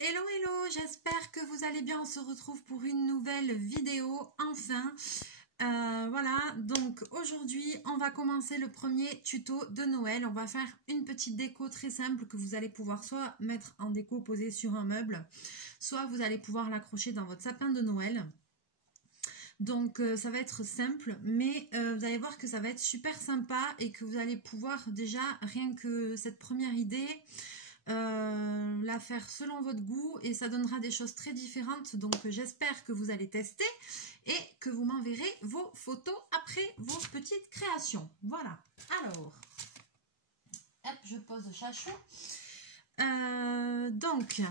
Hello hello, j'espère que vous allez bien, on se retrouve pour une nouvelle vidéo, enfin. Voilà, donc aujourd'hui on va commencer le premier tuto de Noël. On va faire une petite déco très simple que vous allez pouvoir soit mettre en déco posée sur un meuble, soit vous allez pouvoir l'accrocher dans votre sapin de Noël. Donc ça va être simple, mais vous allez voir que ça va être super sympa et que vous allez pouvoir déjà, rien que cette première idée, la faire selon votre goût et ça donnera des choses très différentes. Donc j'espère que vous allez tester et que vous m'enverrez vos photos après vos petites créations. Voilà, alors hop, je pose le chachou. Donc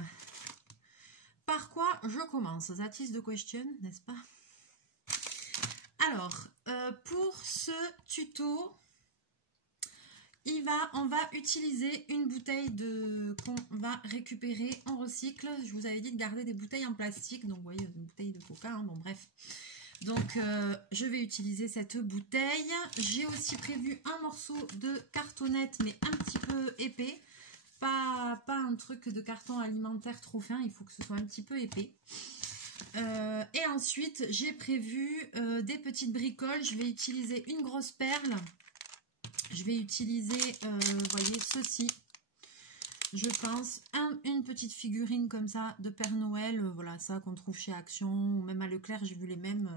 par quoi je commence? That is the question, n'est-ce pas? Alors pour ce tuto, on va utiliser une bouteille qu'on va récupérer en recycle. Je vous avais dit de garder des bouteilles en plastique. Donc, vous voyez, une bouteille de coca. Hein, bon, bref. Donc, je vais utiliser cette bouteille. J'ai aussi prévu un morceau de cartonnette, mais un petit peu épais. Pas un truc de carton alimentaire trop fin. Il faut que ce soit un petit peu épais. Et ensuite, j'ai prévu des petites bricoles. Je vais utiliser une grosse perle. Je vais utiliser, vous voyez, ceci, je pense, une petite figurine comme ça de Père Noël, voilà, ça qu'on trouve chez Action ou même à Leclerc, j'ai vu les mêmes,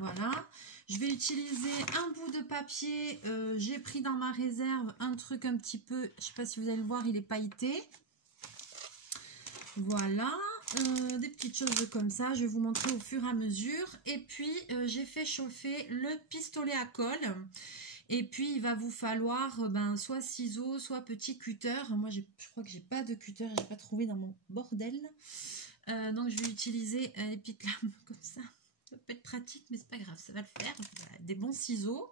voilà. Je vais utiliser un bout de papier, j'ai pris dans ma réserve un truc un petit peu, je sais pas si vous allez le voir, il est pailleté, voilà. Des petites choses comme ça, je vais vous montrer au fur et à mesure. Et puis, j'ai fait chauffer le pistolet à colle. Et puis, il va vous falloir soit ciseaux, soit petit cutter. Moi, je crois que j'ai pas de cutter, j'ai pas trouvé dans mon bordel. Donc, je vais utiliser les petites lames comme ça. Ça peut être pratique, mais c'est pas grave, ça va le faire. Voilà, des bons ciseaux.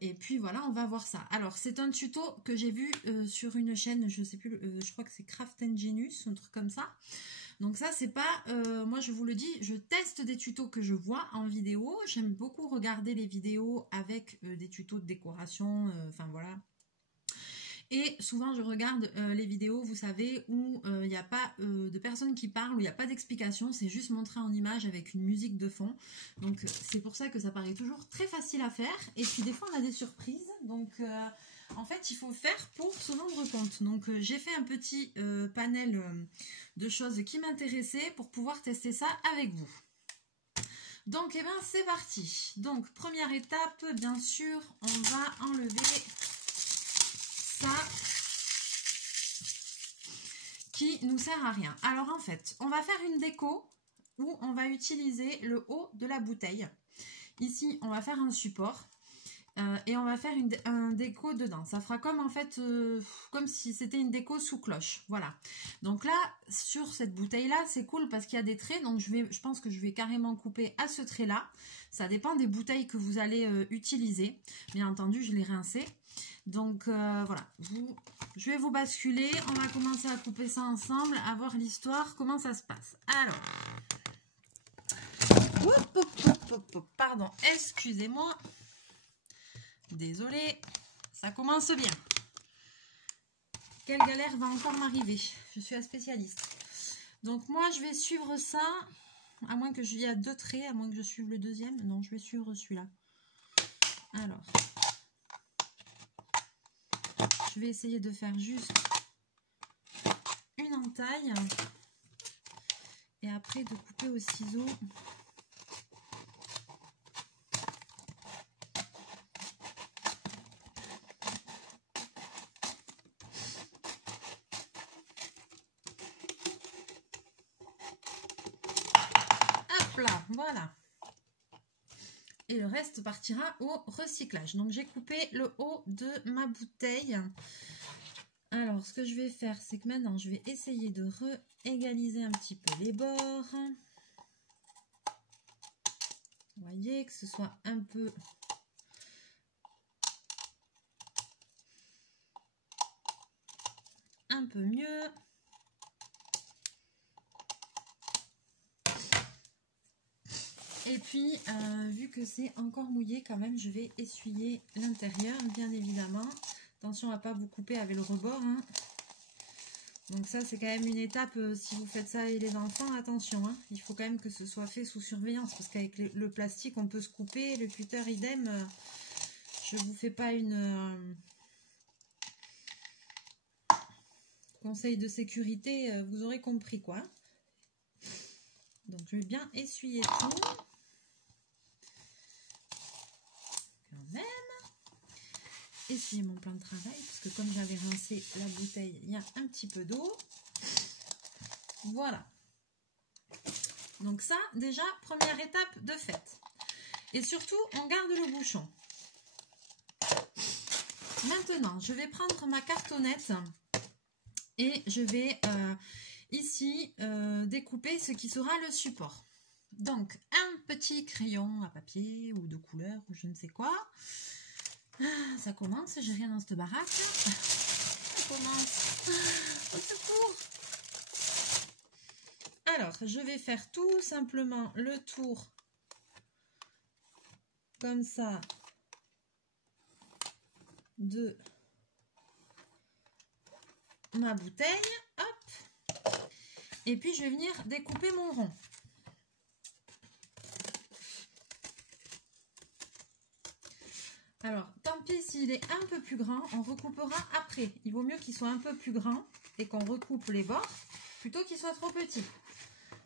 Et puis voilà, on va voir ça. Alors, c'est un tuto que j'ai vu sur une chaîne, je sais plus, je crois que c'est Craft and Genius, un truc comme ça. Donc ça, c'est pas, moi je vous le dis, je teste des tutos que je vois en vidéo. J'aime beaucoup regarder les vidéos avec des tutos de décoration, enfin voilà. Et souvent, je regarde les vidéos, vous savez, où il n'y a pas de personnes qui parlent, où il n'y a pas d'explication, c'est juste montré en image avec une musique de fond. Donc, c'est pour ça que ça paraît toujours très facile à faire. Et puis, des fois, on a des surprises. Donc, en fait, il faut faire pour se rendre compte. Donc, j'ai fait un petit panel de choses qui m'intéressaient pour pouvoir tester ça avec vous. Donc, eh bien, c'est parti. Donc, première étape, bien sûr, on va enlever ça qui nous sert à rien. Alors en fait, on va faire une déco où on va utiliser le haut de la bouteille. Ici, on va faire un support et on va faire un déco dedans. Ça fera comme en fait, comme si c'était une déco sous cloche. Voilà. Donc là, sur cette bouteille-là, c'est cool parce qu'il y a des traits. Donc je pense que je vais carrément couper à ce trait-là. Ça dépend des bouteilles que vous allez utiliser. Bien entendu, je l'ai rincé. Donc voilà, je vais vous basculer, on va commencer à couper ça ensemble, à voir l'histoire, comment ça se passe. Alors, pardon, excusez-moi, désolée, ça commence bien. Quelle galère va encore m'arriver? Je suis la spécialiste. Donc moi, je vais suivre ça, à moins que il y a deux traits, à moins que je suive le deuxième. Non, je vais suivre celui-là. Alors, je vais essayer de faire juste une entaille et après de couper au ciseau. Hop là, voilà. Et le reste partira au recyclage. Donc j'ai coupé le haut de ma bouteille. Alors ce que je vais faire, c'est que maintenant je vais essayer de réégaliser un petit peu les bords. Vous voyez, que ce soit un peu mieux. Et puis, vu que c'est encore mouillé quand même, je vais essuyer l'intérieur, bien évidemment. Attention à ne pas vous couper avec le rebord. Hein. Donc ça, c'est quand même une étape, si vous faites ça avec les enfants, attention, hein, il faut quand même que ce soit fait sous surveillance, parce qu'avec le plastique, on peut se couper, le cutter, idem, je vous fais pas une conseil de sécurité, vous aurez compris quoi. Donc je vais bien essuyer tout, quand même. Essuyer mon plan de travail, parce que comme j'avais rincé la bouteille, il y a un petit peu d'eau. Voilà. Donc ça, déjà, première étape de fait. Et surtout, on garde le bouchon. Maintenant, je vais prendre ma cartonnette et je vais ici découper ce qui sera le support. Donc, un petit crayon à papier ou de couleur ou je ne sais quoi. Ça commence, j'ai rien dans cette baraque. Ça commence. Au secours. Alors, je vais faire tout simplement le tour comme ça de ma bouteille. Hop. Et puis, je vais venir découper mon rond. Alors, tant pis s'il est un peu plus grand, on recoupera après. Il vaut mieux qu'il soit un peu plus grand et qu'on recoupe les bords plutôt qu'il soit trop petit.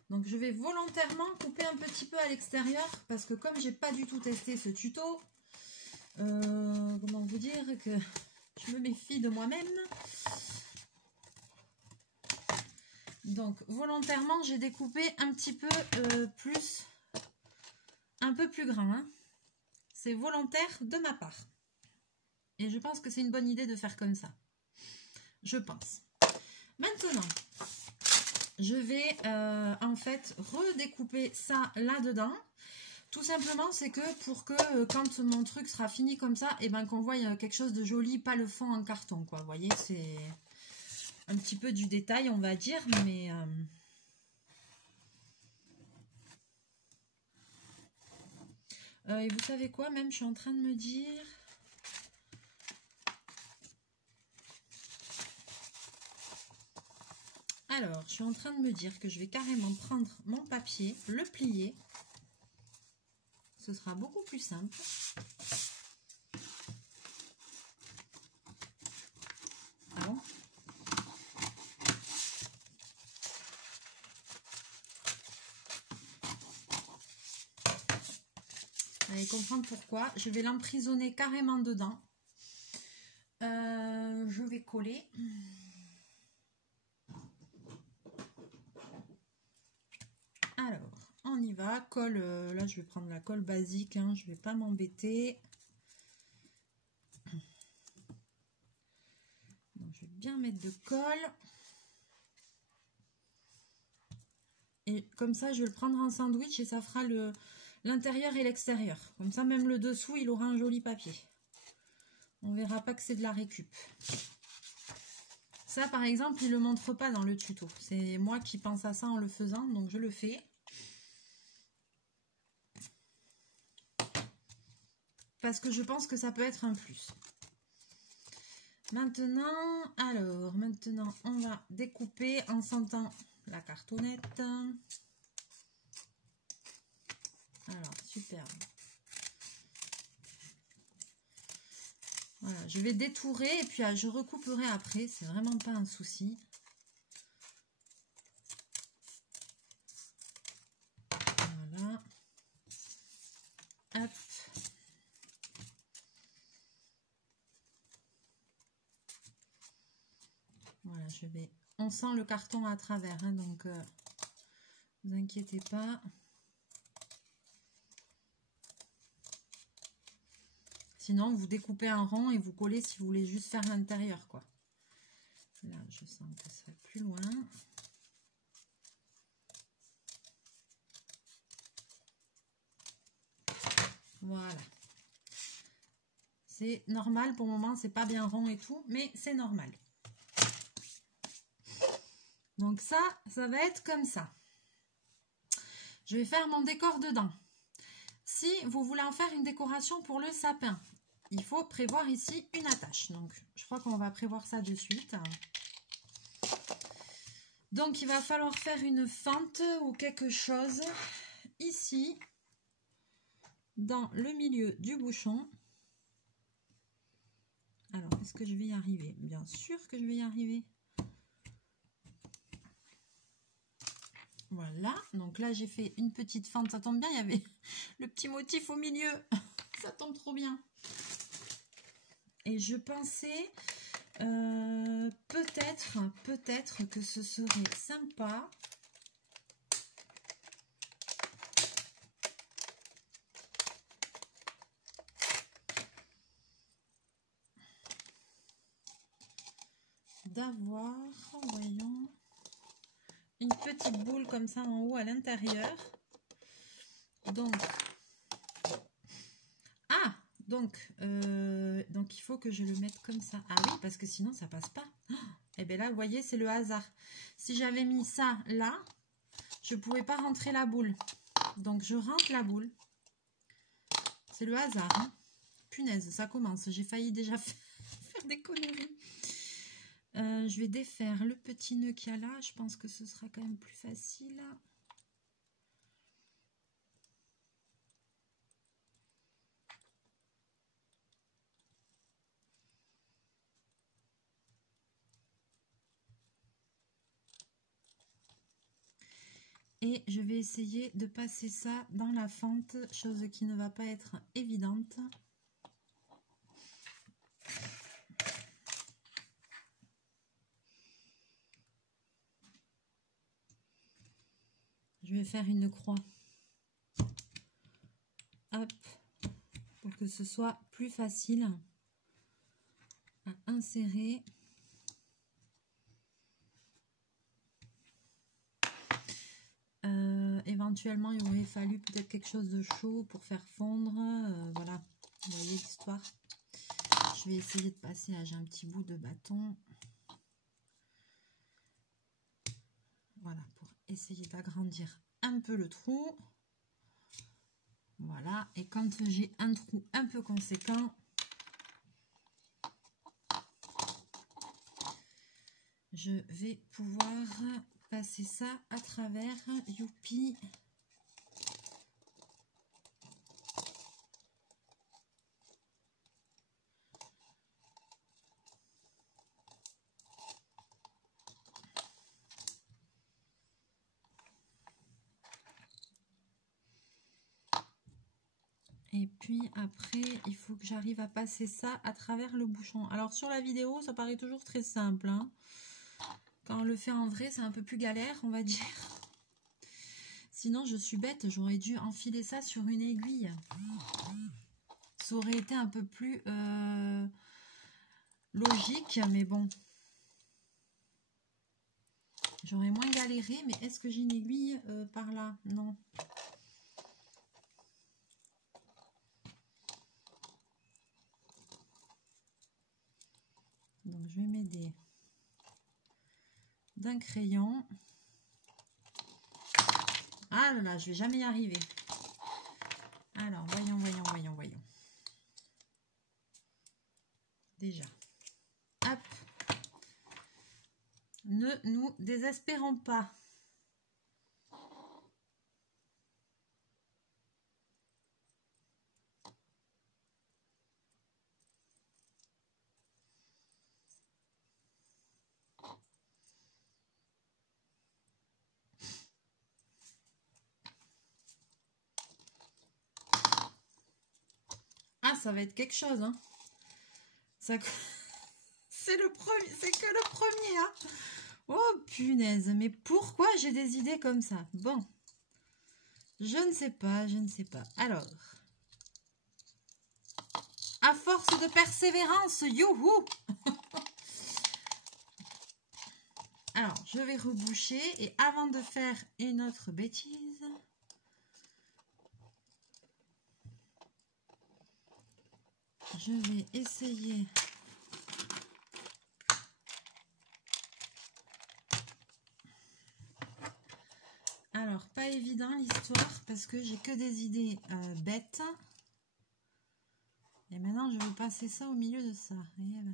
Donc, je vais volontairement couper un petit peu à l'extérieur parce que comme j'ai pas du tout testé ce tuto, comment vous dire que je me méfie de moi-même. Donc, volontairement, j'ai découpé un petit peu un peu plus grand, hein. C'est volontaire de ma part. Et je pense que c'est une bonne idée de faire comme ça. Je pense. Maintenant, je vais en fait redécouper ça là-dedans. Tout simplement, c'est que pour que quand mon truc sera fini comme ça, et ben qu'on voit quelque chose de joli, pas le fond en carton, quoi. Vous voyez, c'est un petit peu du détail, on va dire, mais... et vous savez quoi, même, je suis en train de me dire... Alors, je suis en train de me dire que je vais carrément prendre mon papier, le plier. Ce sera beaucoup plus simple. Ah bon ? Vous allez comprendre pourquoi. Je vais l'emprisonner carrément dedans. Je vais coller. Alors, on y va. Colle, là je vais prendre la colle basique, hein, je ne vais pas m'embêter. Je vais bien mettre de colle. Et comme ça, je vais le prendre en sandwich et ça fera l'intérieur et l'extérieur. Comme ça, même le dessous, il aura un joli papier. On verra pas que c'est de la récup. Ça, par exemple, il ne le montre pas dans le tuto. C'est moi qui pense à ça en le faisant, donc je le fais. Parce que je pense que ça peut être un plus. Maintenant, on va découper en sentant la cartonnette. Alors, superbe. Voilà, je vais détourer et puis je recouperai après, c'est vraiment pas un souci. Voilà. Hop. Voilà, on sent le carton à travers, hein, donc vous inquiétez pas. Sinon, vous découpez un rond et vous collez si vous voulez juste faire l'intérieur, quoi. Là, je sens que ça va plus loin. Voilà. C'est normal pour le moment, c'est pas bien rond et tout, mais c'est normal. Donc ça va être comme ça. Je vais faire mon décor dedans. Si vous voulez en faire une décoration pour le sapin, il faut prévoir ici une attache. Donc je crois qu'on va prévoir ça de suite. Donc, il va falloir faire une fente ou quelque chose ici, dans le milieu du bouchon. Alors, est-ce que je vais y arriver? Bien sûr que je vais y arriver. Voilà, donc là j'ai fait une petite fente, ça tombe bien, il y avait le petit motif au milieu, ça tombe trop bien. Et je pensais peut-être que ce serait sympa d'avoir, voyons, une petite boule comme ça en haut à l'intérieur. Donc, donc il faut que je le mette comme ça. Ah oui, parce que sinon ça passe pas. Et bien là, vous voyez, c'est le hasard. Si j'avais mis ça là, je ne pouvais pas rentrer la boule. Donc je rentre la boule. C'est le hasard. Hein. Punaise, ça commence. J'ai failli déjà faire des conneries. Je vais défaire le petit nœud qu'il y a là. Je pense que ce sera quand même plus facile. Et je vais essayer de passer ça dans la fente, chose qui ne va pas être évidente. Je vais faire une croix. Hop, pour que ce soit plus facile à insérer. Éventuellement, il aurait fallu peut-être quelque chose de chaud pour faire fondre. Voilà, vous voyez l'histoire. Je vais essayer de passer. J'ai un petit bout de bâton. Voilà, pour essayer d'agrandir un peu le trou. Voilà, et quand j'ai un trou un peu conséquent, je vais pouvoir passer ça à travers. Youpi! Et puis après, il faut que j'arrive à passer ça à travers le bouchon. Alors sur la vidéo, ça paraît toujours très simple. Hein. Quand on le fait en vrai, c'est un peu plus galère, on va dire. Sinon, je suis bête, j'aurais dû enfiler ça sur une aiguille. Ça aurait été un peu plus logique, mais bon. J'aurais moins galéré, mais est-ce que j'ai une aiguille par là? Non. Donc, je vais m'aider d'un crayon. Ah là là, je vais jamais y arriver. Alors, voyons. Déjà. Hop. Ne nous désespérons pas. Ah, ça va être quelque chose, hein. Ça... c'est le premier, c'est que le premier, hein. Oh, punaise, mais pourquoi j'ai des idées comme ça? Bon, je ne sais pas. Alors, à force de persévérance, youhou. Alors, je vais reboucher et avant de faire une autre bêtise... je vais essayer alors pas évident l'histoire parce que j'ai que des idées bêtes et maintenant je vais passer ça au milieu de ça. Voyez là.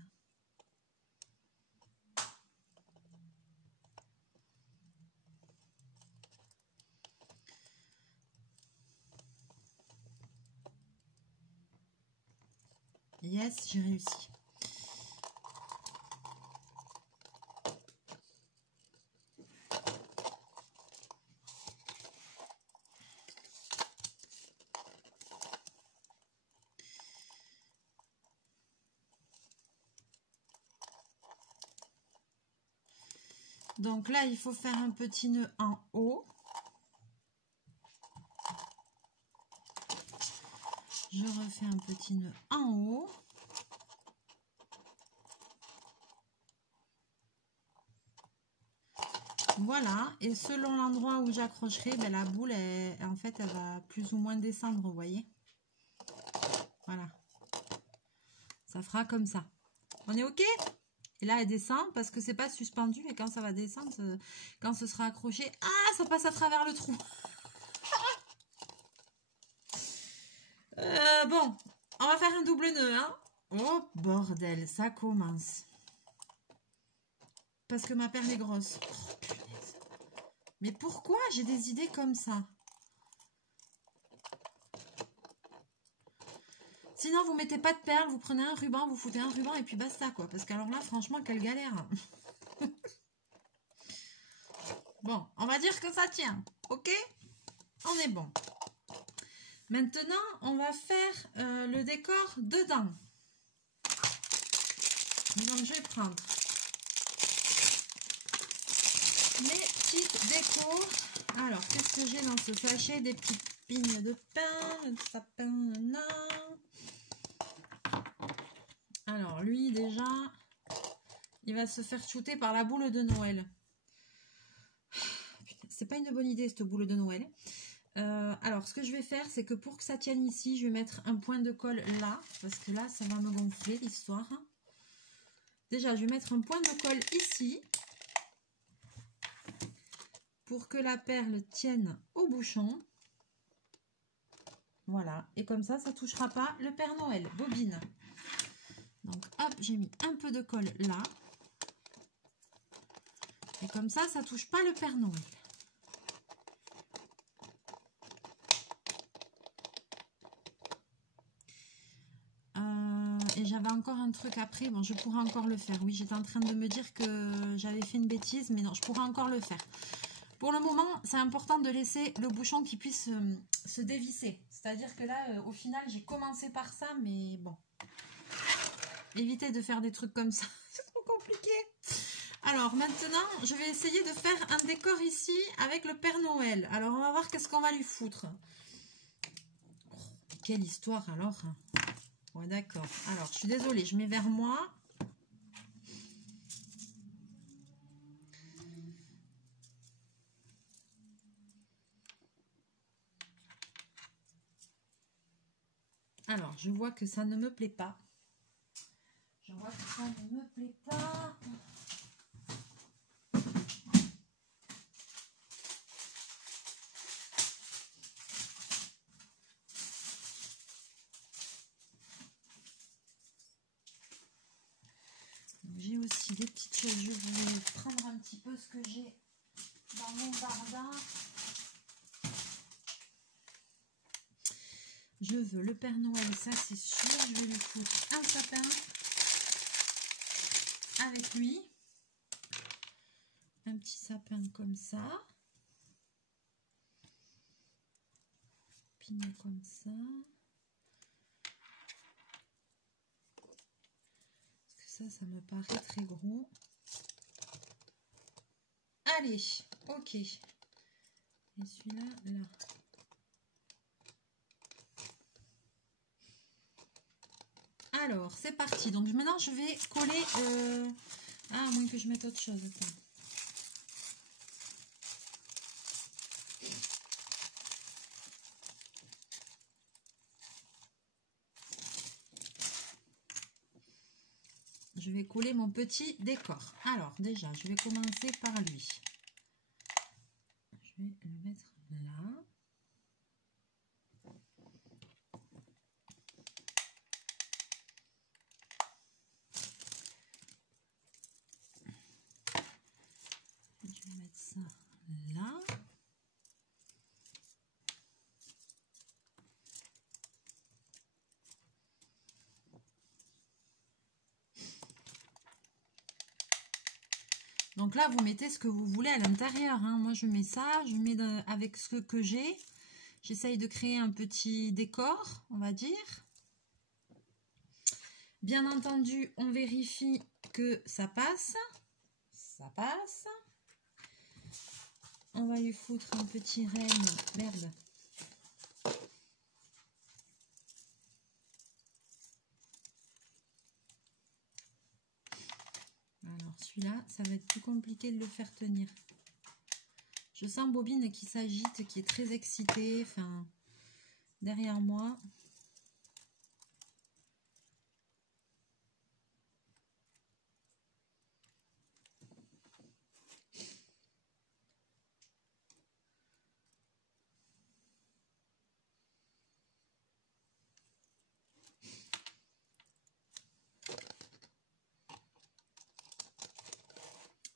yes, j'ai réussi. Donc là, il faut faire un petit nœud en haut. Je refais un petit nœud en haut. Voilà. Et selon l'endroit où j'accrocherai, ben, la boule, en fait, elle va plus ou moins descendre, vous voyez. Voilà. Ça fera comme ça. On est OK ? Et là, elle descend parce que c'est pas suspendu. Et quand ça va descendre, quand ce sera accroché, ah, ça passe à travers le trou. Bon, on va faire un double nœud. Hein. Oh, bordel, ça commence. Parce que ma perle est grosse. Oh, punaise. Mais pourquoi j'ai des idées comme ça? Sinon, vous mettez pas de perles, vous prenez un ruban, vous foutez un ruban et puis basta, quoi. Parce qu'alors là, franchement, quelle galère. Bon, on va dire que ça tient. OK? On est bon. Maintenant, on va faire le décor dedans. Donc, je vais prendre mes petites décos. Alors, qu'est-ce que j'ai dans ce sachet? Des petites pignes de pain, de sapin, non. Alors, lui, déjà, il va se faire shooter par la boule de Noël. Putain, c'est pas une bonne idée, cette boule de Noël. Alors, ce que je vais faire, c'est que pour que ça tienne ici, je vais mettre un point de colle là, parce que là, ça va me gonfler, l'histoire. Déjà, je vais mettre un point de colle ici, pour que la perle tienne au bouchon. Voilà, et comme ça ne touchera pas le Père Noël. Bobine. Donc, hop, j'ai mis un peu de colle là. Et comme ça ne touche pas le Père Noël. Et j'avais encore un truc après. Bon, je pourrais encore le faire. Oui, j'étais en train de me dire que j'avais fait une bêtise, mais non, je pourrais encore le faire. Pour le moment, c'est important de laisser le bouchon qui puisse se dévisser. C'est-à-dire que là, au final, j'ai commencé par ça, mais bon. Évitez de faire des trucs comme ça. C'est trop compliqué. Alors, maintenant, je vais essayer de faire un décor ici avec le Père Noël. Alors, on va voir qu'est-ce qu'on va lui foutre. Oh, quelle histoire, alors. Ouais, d'accord. Alors, je suis désolée, je mets vers moi. Alors, je vois que ça ne me plaît pas. Je vois que ça ne me plaît pas. J'ai aussi des petites choses. Je vais prendre un petit peu ce que j'ai dans mon jardin. Je veux le Père Noël, ça c'est sûr. Je vais lui foutre un sapin avec lui. Un petit sapin comme ça. Pignon comme ça. Parce que ça me paraît très gros. Allez, ok. Et celui-là, là. Alors, c'est parti. Donc maintenant, je vais coller... Ah, à moins que je mette autre chose. Attends. Je vais coller mon petit décor. Alors, déjà, je vais commencer par lui. Je vais le mettre là. Je vais mettre ça là. Donc là, vous mettez ce que vous voulez à l'intérieur. Hein. Moi, je mets ça, je mets avec ce que j'ai. J'essaye de créer un petit décor, on va dire. Bien entendu, on vérifie que ça passe. Ça passe. On va lui foutre un petit renne. Merde. Alors celui-là, ça va être plus compliqué de le faire tenir. Je sens Bobine qui s'agite, qui est très excitée. Enfin, derrière moi.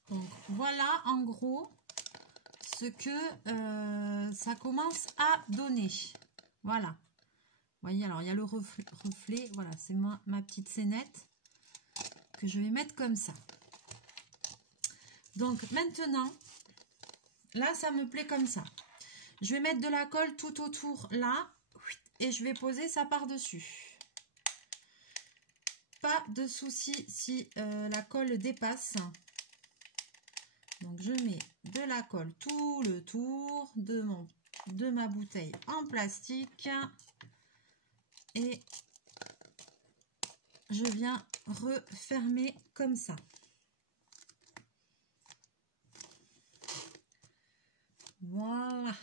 Donc voilà en gros ce que ça commence à donner. Voilà. Vous voyez, alors il y a le reflet. Voilà, c'est ma petite scénette que je vais mettre comme ça. Donc maintenant, là ça me plaît comme ça. Je vais mettre de la colle tout autour là et je vais poser ça par-dessus. Pas de souci si la colle dépasse. Donc je mets de la colle tout le tour de ma bouteille en plastique et je viens refermer comme ça. Voilà.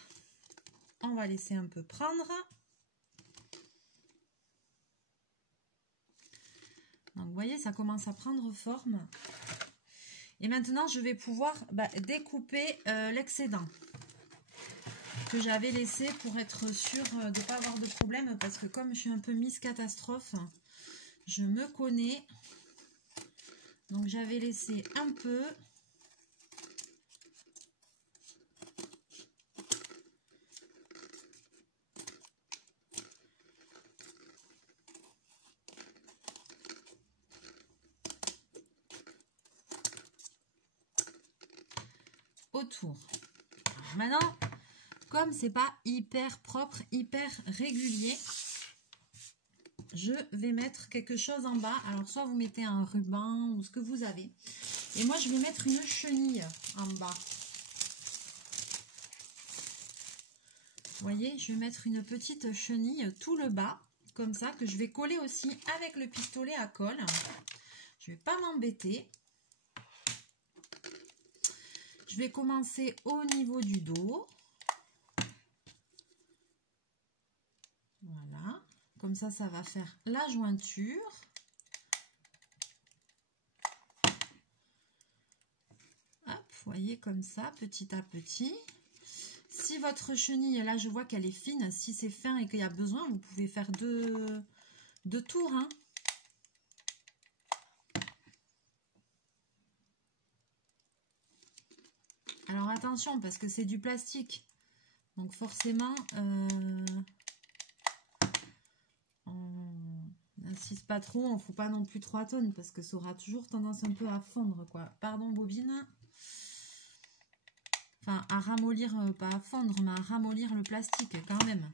On va laisser un peu prendre. Donc vous voyez, ça commence à prendre forme. Et maintenant, je vais pouvoir découper l'excédent que j'avais laissé pour être sûre de ne pas avoir de problème. Parce que comme je suis un peu Miss Catastrophe, je me connais. Donc, j'avais laissé un peu. Autour. Alors maintenant, comme c'est pas hyper propre, hyper régulier, je vais mettre quelque chose en bas. Alors soit vous mettez un ruban ou ce que vous avez. Et moi je vais mettre une chenille en bas. Vous voyez, je vais mettre une petite chenille tout le bas, comme ça, que je vais coller aussi avec le pistolet à colle. Je vais pas m'embêter. Je vais commencer au niveau du dos. Voilà. Comme ça, ça va faire la jointure. Hop, vous voyez, comme ça, petit à petit. Si votre chenille, là, je vois qu'elle est fine. Si c'est fin et qu'il y a besoin, vous pouvez faire deux tours, hein. Alors attention, parce que c'est du plastique. Donc forcément, on n'insiste pas trop. On ne fout pas non plus 3 tonnes parce que ça aura toujours tendance un peu à fondre, quoi. Pardon, bobine. Enfin, à ramollir, pas à fondre, mais à ramollir le plastique quand même.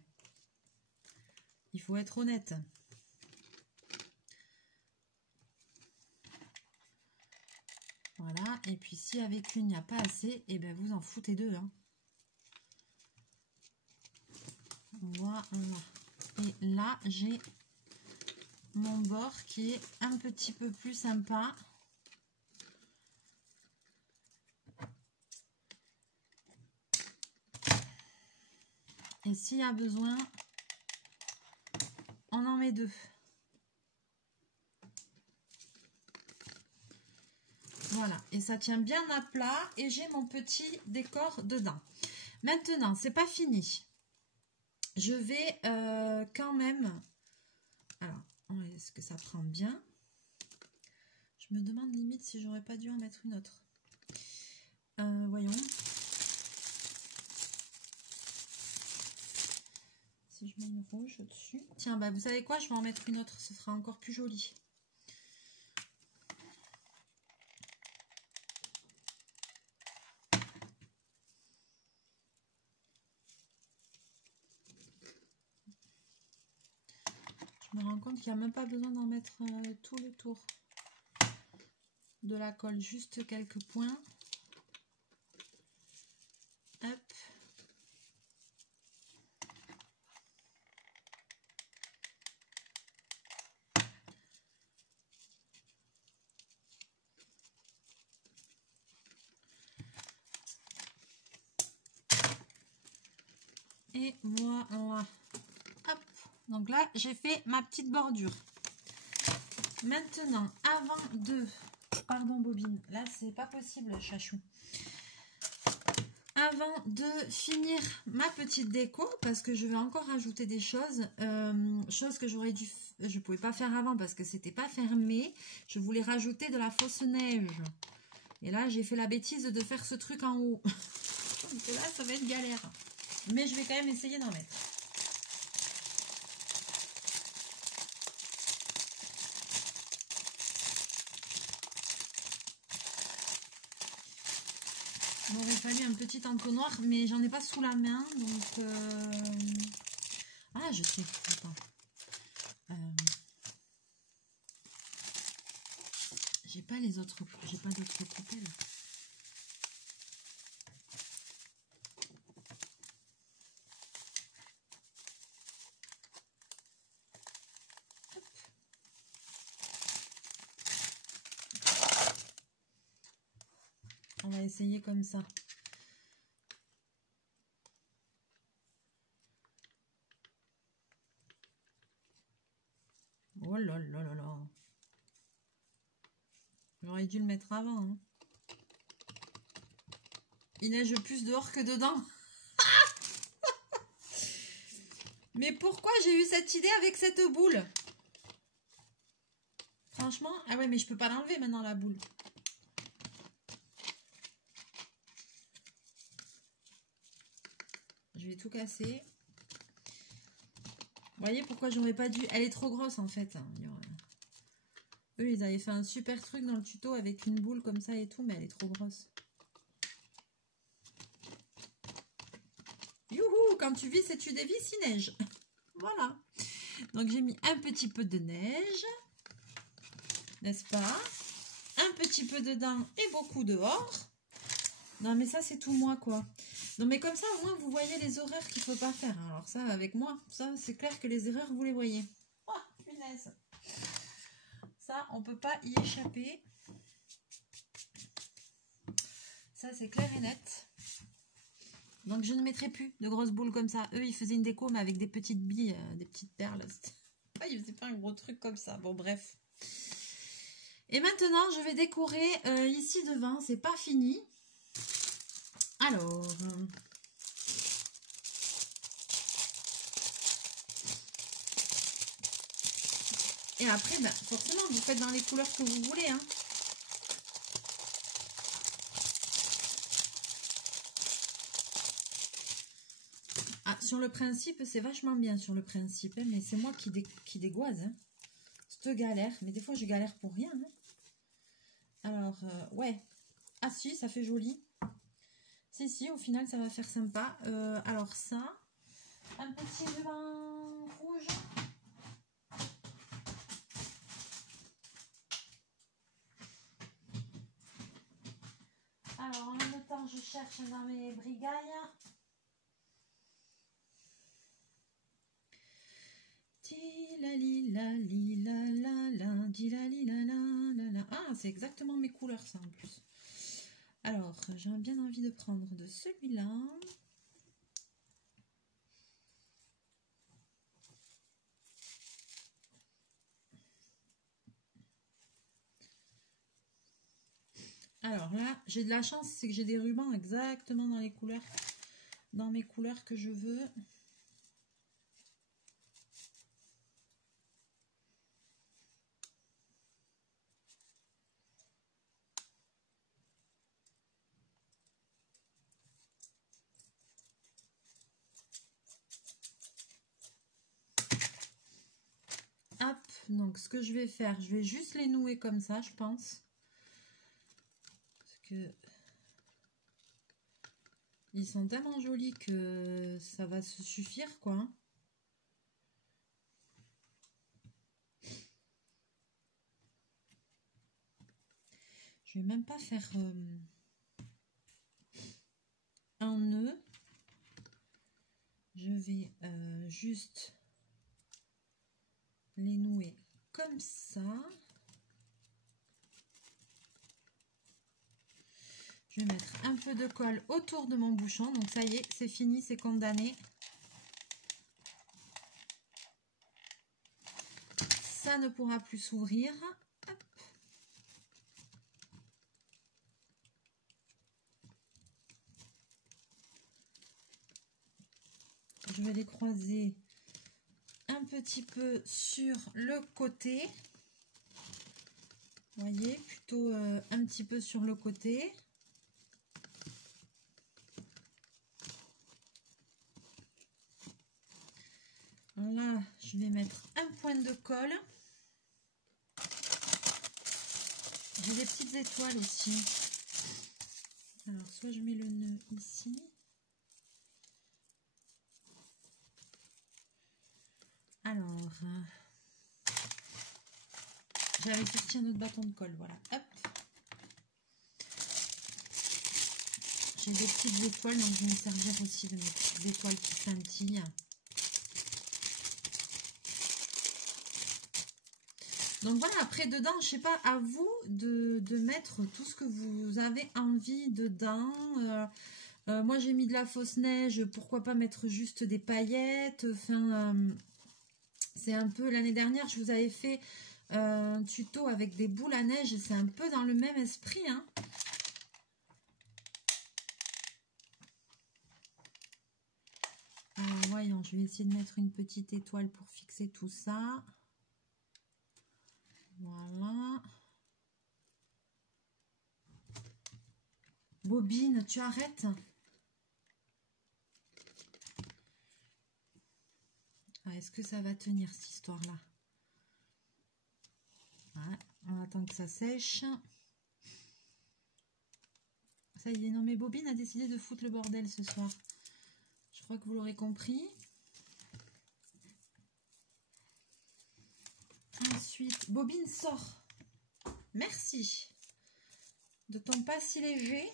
Il faut être honnête. Voilà, et puis si avec une il n'y a pas assez, et ben vous en foutez 2. Hein. Voilà. Et là, j'ai mon bord qui est un petit peu plus sympa. Et s'il y a besoin, on en met 2. Voilà, et ça tient bien à plat et j'ai mon petit décor dedans. Maintenant, c'est pas fini. Je vais quand même... Alors, est-ce que ça prend bien? Je me demande limite si j'aurais pas dû en mettre une autre. Voyons. Si je mets une rouge au-dessus. Tiens, bah vous savez quoi? Je vais en mettre une autre, ce sera encore plus joli. Je me rends compte qu'il n'y a même pas besoin d'en mettre tout le tour de la colle, juste quelques points. Hop. Et voilà. Hop. Donc là, j'ai fait ma petite bordure. Maintenant, avant de... Pardon, bobine. Là, c'est pas possible, chachou. Avant de finir ma petite déco, parce que je vais encore rajouter des choses, choses que j'aurais dû... Je pouvais pas faire avant parce que c'était pas fermé. Je voulais rajouter de la fausse neige. Et là, j'ai fait la bêtise de faire ce truc en haut. Donc là, ça va être galère. Mais je vais quand même essayer d'en mettre. Il m'aurait fallu un petit entonnoir, mais j'en ai pas sous la main, donc... Ah, je sais. Attends. J'ai pas les autres... J'ai pas d'autres coupelles. On va essayer comme ça. Oh là là là là. J'aurais dû le mettre avant. Hein. Il neige plus dehors que dedans. Mais pourquoi j'ai eu cette idée avec cette boule? Franchement, ah ouais, mais je peux pas l'enlever maintenant la boule. Je vais tout casser. Vous voyez pourquoi j'aurais pas dû... Elle est trop grosse en fait. Eux, ils avaient fait un super truc dans le tuto avec une boule comme ça et tout, mais elle est trop grosse. Youhou, quand tu vis et tu dévis, il neige. Voilà. Donc j'ai mis un petit peu de neige. N'est-ce pas? Un petit peu dedans et beaucoup dehors. Non mais ça c'est tout moi quoi. Non mais comme ça au moins vous voyez les erreurs qu'il faut pas faire. Alors ça avec moi, ça c'est clair que les erreurs vous les voyez. Oh punaise. Ça on peut pas y échapper. Ça c'est clair et net. Donc je ne mettrai plus de grosses boules comme ça. Eux ils faisaient une déco mais avec des petites billes, des petites perles. Ils faisaient pas un gros truc comme ça. Bon bref. Et maintenant je vais décorer ici devant. C'est pas fini. Alors, et après, ben, forcément, vous faites dans les couleurs que vous voulez. Hein. Ah, sur le principe, c'est vachement bien sur le principe, hein, mais c'est moi qui dégoise. Hein. Cette galère, mais des fois je galère pour rien. Hein. Alors, ouais. Ah si, ça fait joli. Si, au final, ça va faire sympa. Alors ça, un petit ruban rouge. Alors, en même temps, je cherche dans mes brigailles. Ah, c'est exactement mes couleurs, ça, en plus. Alors, j'ai bien envie de prendre de celui-là. Alors là, j'ai de la chance, c'est que j'ai des rubans exactement dans les couleurs, dans mes couleurs que je veux. Hop, donc ce que je vais faire, je vais juste les nouer comme ça, je pense. Parce que ils sont tellement jolis que ça va se suffire, quoi. Je vais même pas faire un nœud. Je vais juste les nouer comme ça. Je vais mettre un peu de colle autour de mon bouchon. Donc ça y est, c'est fini, c'est condamné. Ça ne pourra plus s'ouvrir. Je vais les croiser un petit peu sur le côté. Vous voyez, plutôt un petit peu sur le côté. Là, je vais mettre un point de colle. J'ai des petites étoiles aussi. Alors, soit je mets le nœud ici. Alors, j'avais sorti un autre bâton de colle, voilà. Hop. J'ai des petites étoiles, donc je vais me servir aussi de mes petites étoiles qui scintillent. Donc voilà, après dedans, je sais pas, à vous de mettre tout ce que vous avez envie dedans. Moi j'ai mis de la fausse neige, pourquoi pas mettre juste des paillettes. Enfin, c'est un peu, l'année dernière je vous avais fait un tuto avec des boules à neige, c'est un peu dans le même esprit, hein. Alors voyons, je vais essayer de mettre une petite étoile pour fixer tout ça. Voilà. Bobine, tu arrêtes? Ah, est-ce que ça va tenir cette histoire-là? Voilà, on attend que ça sèche. Ça y est, non mais Bobine a décidé de foutre le bordel ce soir. Je crois que vous l'aurez compris. Ensuite, Bobine sort. Merci de ton pas si léger.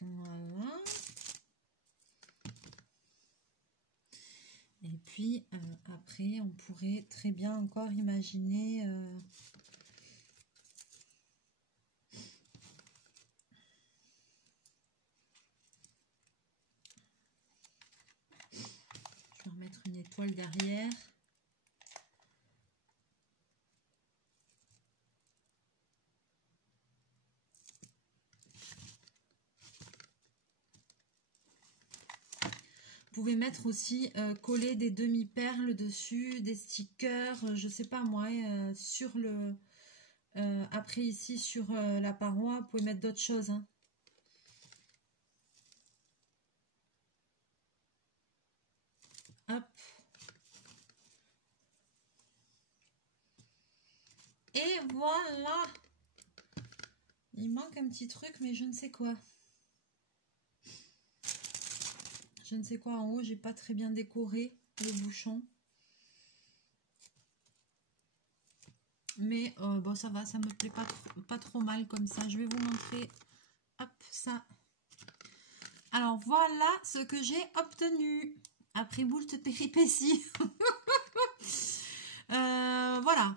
Voilà. Et puis après, on pourrait très bien encore imaginer je vais remettre une étoile derrière. Vous pouvez mettre aussi, coller des demi-perles dessus, des stickers, je sais pas moi, sur le... après ici, sur la paroi, vous pouvez mettre d'autres choses, hein. Hop. Et voilà. Il manque un petit truc, mais je ne sais quoi. Je ne sais quoi en haut, j'ai pas très bien décoré le bouchon. Mais bon, ça va, ça me plaît pas trop mal comme ça. Je vais vous montrer, hop, ça. Alors voilà ce que j'ai obtenu après moult péripéties. Voilà.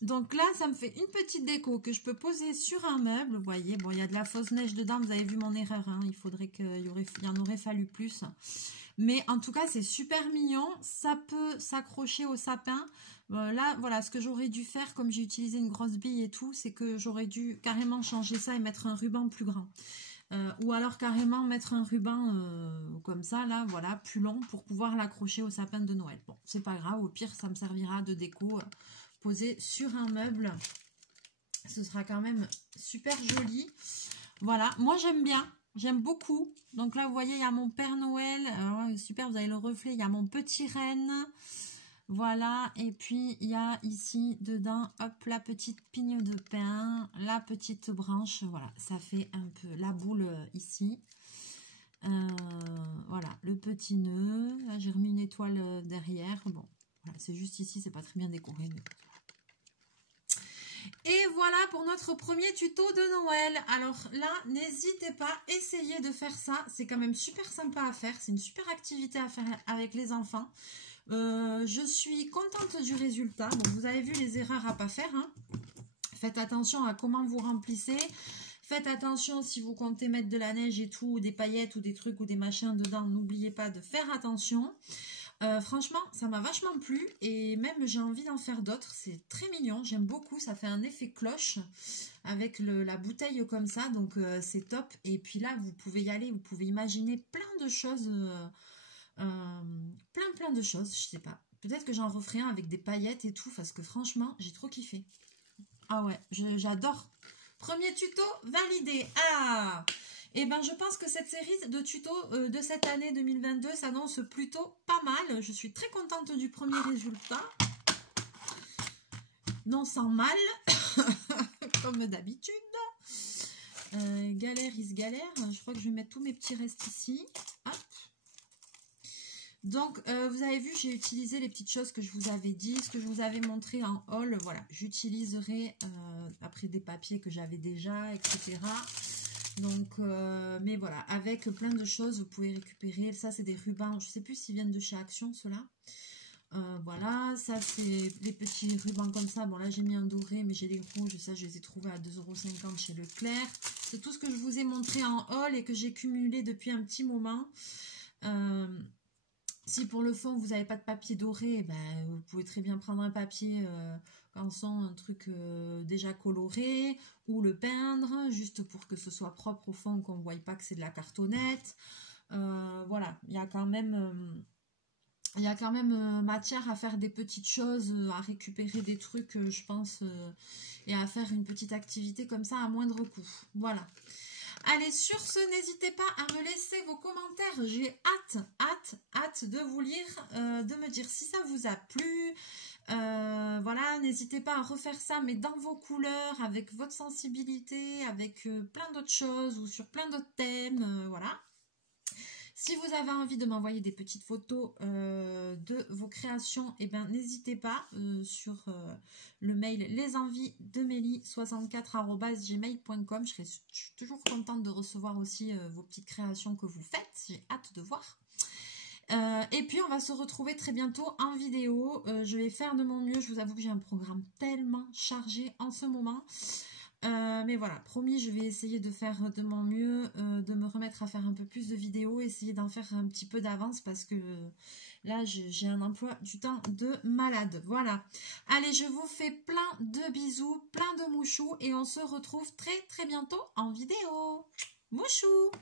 Donc là, ça me fait une petite déco que je peux poser sur un meuble. Vous voyez, bon, il y a de la fausse neige dedans. Vous avez vu mon erreur, hein. Il faudrait qu'il y en aurait fallu plus. Mais en tout cas, c'est super mignon. Ça peut s'accrocher au sapin. Là, voilà, ce que j'aurais dû faire, comme j'ai utilisé une grosse bille et tout, c'est que j'aurais dû carrément changer ça et mettre un ruban plus grand. Ou alors carrément mettre un ruban comme ça, là, voilà, plus long pour pouvoir l'accrocher au sapin de Noël. Bon, c'est pas grave, au pire, ça me servira de déco posé sur un meuble. Ce sera quand même super joli. Voilà, moi j'aime bien. J'aime beaucoup. Donc là, vous voyez, il y a mon Père Noël. Alors, super, vous avez le reflet. Il y a mon petit renne. Voilà, et puis il y a ici dedans, hop, la petite pigne de pain, la petite branche, voilà, ça fait un peu la boule ici. Voilà, le petit nœud, j'ai remis une étoile derrière, bon, voilà, c'est juste ici, c'est pas très bien décoré. Mais... Et voilà pour notre premier tuto de Noël. Alors là, n'hésitez pas, essayez de faire ça, c'est quand même super sympa à faire, c'est une super activité à faire avec les enfants. Je suis contente du résultat. Bon, vous avez vu les erreurs à pas faire, hein. Faites attention à comment vous remplissez. Faites attention si vous comptez mettre de la neige et tout, ou des paillettes ou des trucs ou des machins dedans. N'oubliez pas de faire attention. Franchement, ça m'a vachement plu et même j'ai envie d'en faire d'autres. C'est très mignon, j'aime beaucoup. Ça fait un effet cloche avec la bouteille comme ça, donc c'est top. Et puis là, vous pouvez y aller, vous pouvez imaginer plein de choses. Plein de choses, je sais pas. Peut-être que j'en referai un avec des paillettes et tout, parce que franchement, j'ai trop kiffé. Ah ouais, j'adore. Premier tuto validé. Ah, et ben je pense que cette série de tutos de cette année 2022 s'annonce plutôt pas mal. Je suis très contente du premier résultat. Non sans mal, comme d'habitude. Galère is galère. Je crois que je vais mettre tous mes petits restes ici. Hop. Donc, vous avez vu, j'ai utilisé les petites choses que je vous avais dit, ce que je vous avais montré en haul. Voilà, j'utiliserai après des papiers que j'avais déjà, etc. Donc, mais voilà, avec plein de choses, vous pouvez récupérer. Ça, c'est des rubans. Je ne sais plus s'ils viennent de chez Action, ceux-là. Voilà, ça, c'est les petits rubans comme ça. Bon, là, j'ai mis un doré, mais j'ai les rouges. Ça, je les ai trouvés à 2,50 € chez Leclerc. C'est tout ce que je vous ai montré en haul et que j'ai cumulé depuis un petit moment. Si pour le fond, vous n'avez pas de papier doré, ben, vous pouvez très bien prendre un papier canson, un truc déjà coloré, ou le peindre, juste pour que ce soit propre au fond, qu'on ne voie pas que c'est de la cartonnette. Voilà, il y a quand même... matière à faire des petites choses, à récupérer des trucs, je pense, et à faire une petite activité comme ça à moindre coût. Voilà. Allez, sur ce, n'hésitez pas à me laisser vos commentaires. J'ai hâte de vous lire, de me dire si ça vous a plu. Voilà, n'hésitez pas à refaire ça, mais dans vos couleurs, avec votre sensibilité, avec plein d'autres choses ou sur plein d'autres thèmes. Voilà. Si vous avez envie de m'envoyer des petites photos de vos créations, eh ben, n'hésitez pas sur le mail lesenviesdemeli64@gmail.com. Je suis toujours contente de recevoir aussi vos petites créations que vous faites. J'ai hâte de voir. Et puis on va se retrouver très bientôt en vidéo. Je vais faire de mon mieux. Je vous avoue que j'ai un programme tellement chargé en ce moment. Mais voilà, promis, je vais essayer de faire de mon mieux, de me remettre à faire un peu plus de vidéos, essayer d'en faire un petit peu d'avance parce que là, j'ai un emploi du temps de malade. Voilà. Allez, je vous fais plein de bisous, plein de mouchous et on se retrouve très bientôt en vidéo. Mouchou!